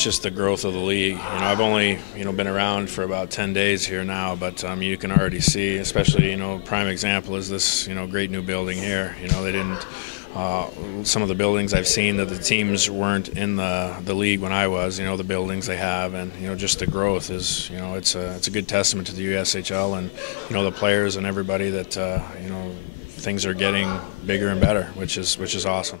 it's just the growth of the league. I've only, been around for about 10 days here now, but you can already see, especially, prime example is this, great new building here. They didn't, some of the buildings I've seen that the teams weren't in the league when I was, the buildings they have, and, just the growth is, it's a good testament to the USHL and, the players and everybody that, things are getting bigger and better, which is awesome.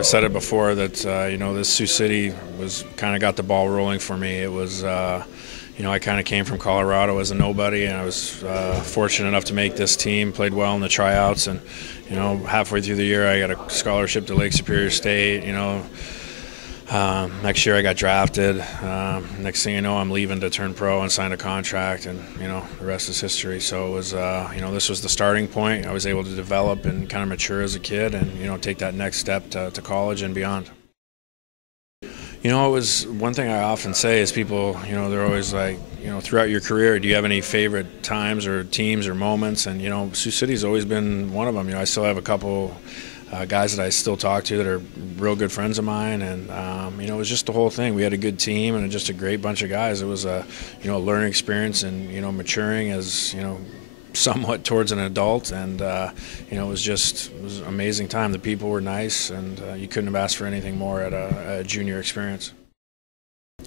I said it before that this Sioux City was kind of got the ball rolling for me. It was I kind of came from Colorado as a nobody, and I was fortunate enough to make this team. Played well in the tryouts, and halfway through the year I got a scholarship to Lake Superior State. Next year I got drafted. Next thing you know, I'm leaving to turn pro and sign a contract, and the rest is history. So it was this was the starting point. I was able to develop and kind of mature as a kid, and take that next step to college and beyond. It was one thing I often say is people, they're always like, throughout your career, do you have any favorite times or teams or moments? And Sioux City's always been one of them. I still have a couple guys that I still talk to that are real good friends of mine, and it was just the whole thing. We had a good team and just a great bunch of guys. It was a learning experience and maturing as somewhat towards an adult, and it was an amazing time. The people were nice, and you couldn't have asked for anything more at a junior experience.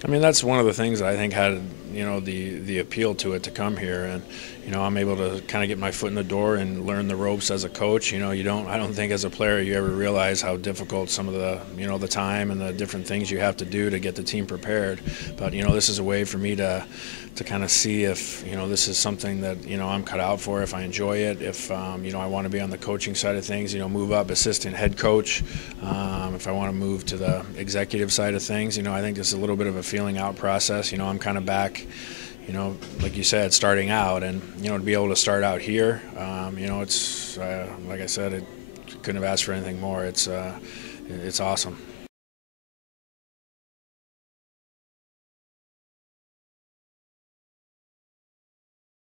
I mean, that's one of the things that I think had the appeal to it to come here, and I'm able to kind of get my foot in the door and learn the ropes as a coach. I don't think as a player you ever realize how difficult some of the the time and the different things you have to do to get the team prepared. But this is a way for me to kind of see if this is something that I'm cut out for, if I enjoy it, if I want to be on the coaching side of things, move up assistant head coach, if I want to move to the executive side of things. I think it's a little bit of a feeling out process. I'm kind of back, like you said, starting out, and to be able to start out here, it's like I said, it couldn't have asked for anything more. It's awesome.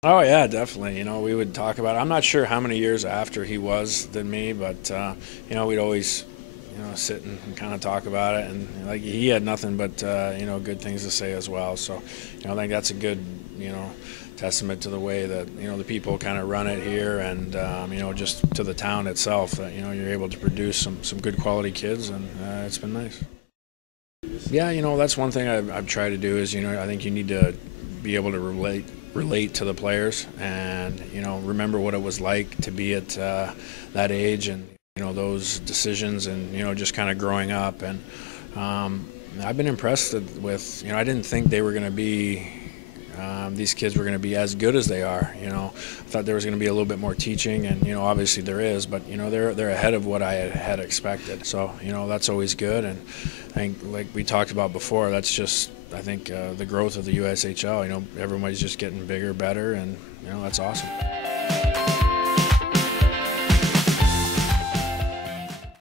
Oh yeah, definitely. We would talk about it. I'm not sure how many years after he was than me, but we'd always sit and kind of talk about it, and like he had nothing but good things to say as well. So I think that's a good testament to the way that the people kind of run it here, and just to the town itself, that you're able to produce some good quality kids, and it's been nice. Yeah, that's one thing I've tried to do is I think you need to be able to relate to the players, and remember what it was like to be at that age, and those decisions, and just kind of growing up. And I've been impressed with I didn't think they were going to be these kids were going to be as good as they are. I thought there was going to be a little bit more teaching, and obviously there is, but they're ahead of what I had expected. So that's always good, and I think, like we talked about before, that's just I think the growth of the USHL. Everybody's just getting bigger, better, and that's awesome.